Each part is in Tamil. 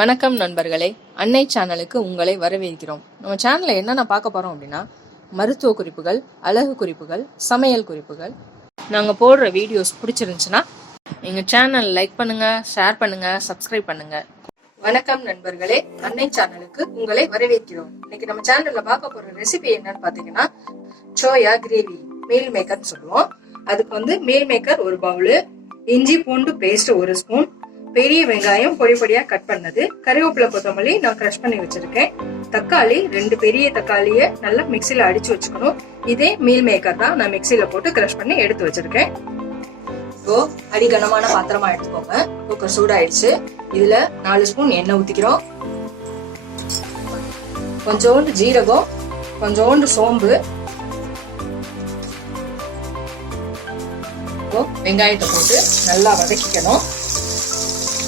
வணக்கம் நண்பர்களே, அன்னை சேனலுக்கு உங்களை வரவேற்கிறோம். நம்ம சேனலில் என்னென்ன பார்க்க போகிறோம் அப்படின்னா, மருத்துவ குறிப்புகள், அழகு குறிப்புகள், சமையல் குறிப்புகள். நாங்கள் போடுற வீடியோஸ் பிடிச்சிருந்துச்சுன்னா எங்கள் சேனல் லைக் பண்ணுங்கள், ஷேர் பண்ணுங்கள், சப்ஸ்கிரைப் பண்ணுங்கள். வணக்கம் நண்பர்களே, அன்னை சேனலுக்கு உங்களை வரவேற்கிறோம். இன்னைக்கு நம்ம சேனலில் பார்க்க போகிற ரெசிபி என்னன்னு பார்த்தீங்கன்னா, சோயா கிரேவி மீல் மேக்கர்னு சொல்லுவோம். அதுக்கு மீல் மேக்கர் ஒரு பவுலு, இஞ்சி பூண்டு பேஸ்ட் 1 ஸ்பூன், பெரிய வெங்காயம் பொடி பொடியா கட் பண்ணது, கறிவேப்பிலை கொத்தமல்லி நான் கிரஷ் பண்ணி வச்சிருக்கேன், தக்காளி 2 பெரிய தக்காளியை நல்லா மிக்சியில அடிச்சு வச்சுக்கணும். இதே மீல் மேக்கர் தான் நான் மிக்சியில போட்டு கிரஷ் பண்ணி எடுத்து வச்சிருக்கேன். இப்போ அடிகனமான பாத்திரமா எடுத்துக்கோங்க. குக்கர் சூடாயிடுச்சு. இதுல 4 ஸ்பூன் எண்ணெய் ஊத்திக்கிறோம். கொஞ்சோண்டு ஜீரகம், கொஞ்சோண்டு சோம்பு, வெங்காயத்தை போட்டு நல்லா வதக்கிக்கணும்.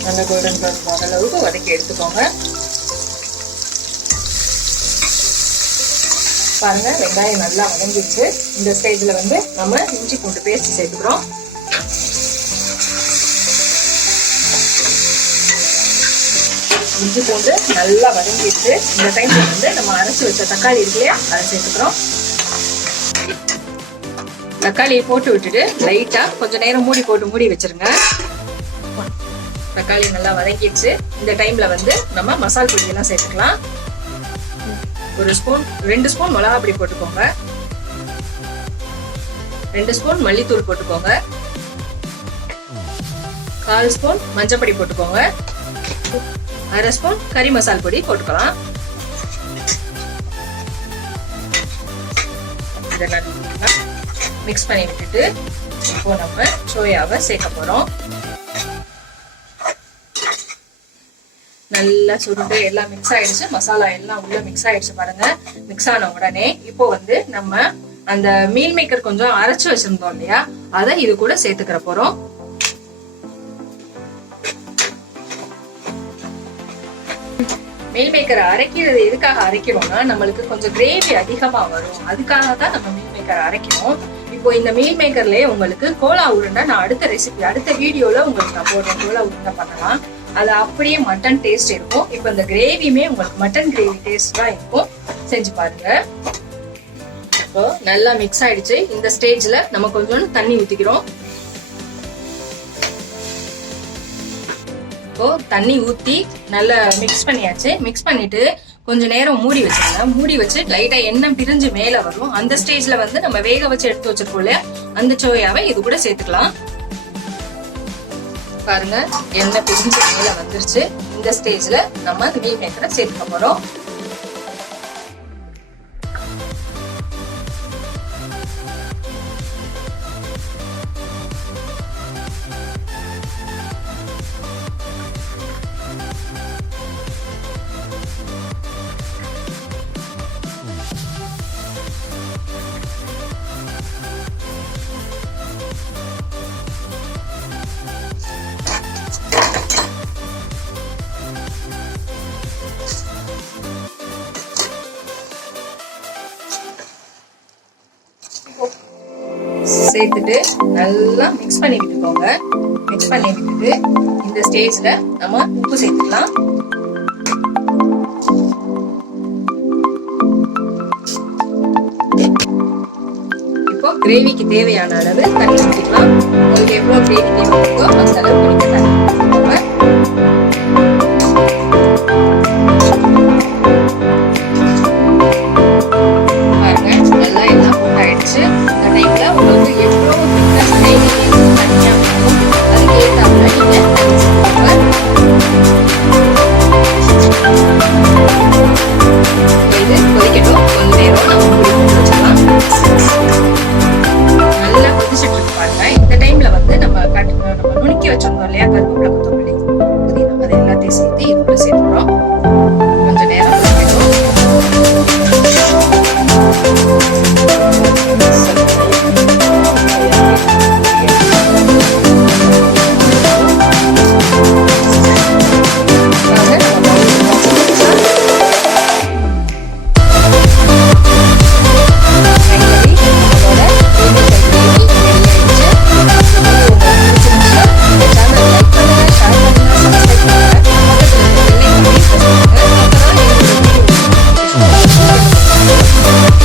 நல்ல கோல்டன் ப்ரௌன் வர அளவுக்கு வதக்கி எடுத்துக்கோங்க. பாருங்க, வெங்காயம் நல்லா வதங்கிடுச்சு. இந்த ஸ்டேஜ்ல நம்ம இஞ்சி பூண்டு பேஸ்ட் சேர்த்துக்கிறோம். இஞ்சி பூண்டு நல்லா வதங்கிடுச்சு. இந்த டைம்ல நம்ம அரைச்சு வச்ச தக்காளி இருக்கு இல்லையா, அதை சேர்த்துக்கிறோம். தக்காளியை போட்டு விட்டுட்டு லைட்டா கொஞ்ச நேரம் மூடி வச்சிருங்க. தக்காளி நல்லா வதக்கிடுச்சு. இந்த டைம்ல நம்ம மசால் பொடி எல்லாம் சேர்த்துக்கலாம். 2 ஸ்பூன் மிளகா பொடி போட்டுக்கோங்க, 2 ஸ்பூன் மல்லித்தூள் போட்டுக்கோங்க, 1/4 ஸ்பூன் மஞ்சள் பொடி போட்டுக்கோங்க, 1/2 ஸ்பூன் கறி மசால் பொடி போட்டுக்கலாம். இதை நல்லா மிக்ஸ் பண்ணி விட்டுட்டு இப்போ நம்ம சோயாவை சேர்க்க போறோம். நல்லா சுருண்டு எல்லாம் மிக்ஸ் ஆயிடுச்சு. மசாலா எல்லாம் உள்ள மிக்ஸ் ஆயிடுச்சு. பாருங்க, மிக்ஸ் ஆன உடனே இப்போ நம்ம அந்த மீல் மேக்கர் கொஞ்சம் அரைச்சு வச்சிருந்தோம் இல்லையா, அதை இது கூட சேர்த்துக்கிற போறோம். மீல் மேக்கர் அரைக்கிறது எதுக்காக அரைக்கிறோம்னா, நம்மளுக்கு கொஞ்சம் கிரேவி அதிகமா வரும். அதுக்காக தான் நம்ம மீல் மேக்கர் அரைக்கணும். இப்போ இந்த மீல் மேக்கர்லயே உங்களுக்கு கோலா உருண்டை நான் அடுத்த வீடியோல உங்களுக்கு நான் போடுறேன். கோலா உருண்டை பண்ணலாம். அது அப்படியே மட்டன் டேஸ்ட் இருக்கும். இப்போ இந்த கிரேவியுமே உங்களுக்கு மட்டன் கிரேவி டேஸ்ட் தான் இருக்கும். செஞ்சு பாருங்க. இப்போ நல்லா மிக்ஸ் ஆயிடுச்சு. இந்த ஸ்டேஜ்ல நம்ம கொஞ்சம் தண்ணி ஊத்திக்கிறோம். இப்போ தண்ணி ஊத்தி நல்லா மிக்ஸ் பண்ணியாச்சு. மிக்ஸ் பண்ணிட்டு கொஞ்ச நேரம் மூடி வச்சிருங்க. மூடி வச்சு லைட்டா எண்ணெய் பிரிஞ்சு மேல வரும். அந்த ஸ்டேஜ்ல நம்ம வேக வச்சு எடுத்து வச்சிருக்கோம் இல்லையா, அந்த சோயாவை இது கூட சேர்த்துக்கலாம். பாருங்க, எண்ணெய் பிரிஞ்சு மேல வந்துருச்சு. இந்த ஸ்டேஜ்ல நம்ம மீல் மேக்கரை சேர்த்துக்க போறோம். சேர்த்துட்டு நல்லா மிக்ஸ் பண்ணி விட்டுக்கோங்க. மிக்ஸ் பண்ணி விட்டுட்டு இந்த ஸ்டேஜ்ல நம்ம உப்பு சேர்த்துக்கலாம். இப்போ கிரேவிக்கு தேவையான அளவு தண்ணி ஊற்றிக்கலாம். உங்களுக்கு எவ்வளவு கிரேவி தேவைப்படுதோ அந்த அளவுக்கு நீங்க தண்ணி ஊற்றிக்கோங்க.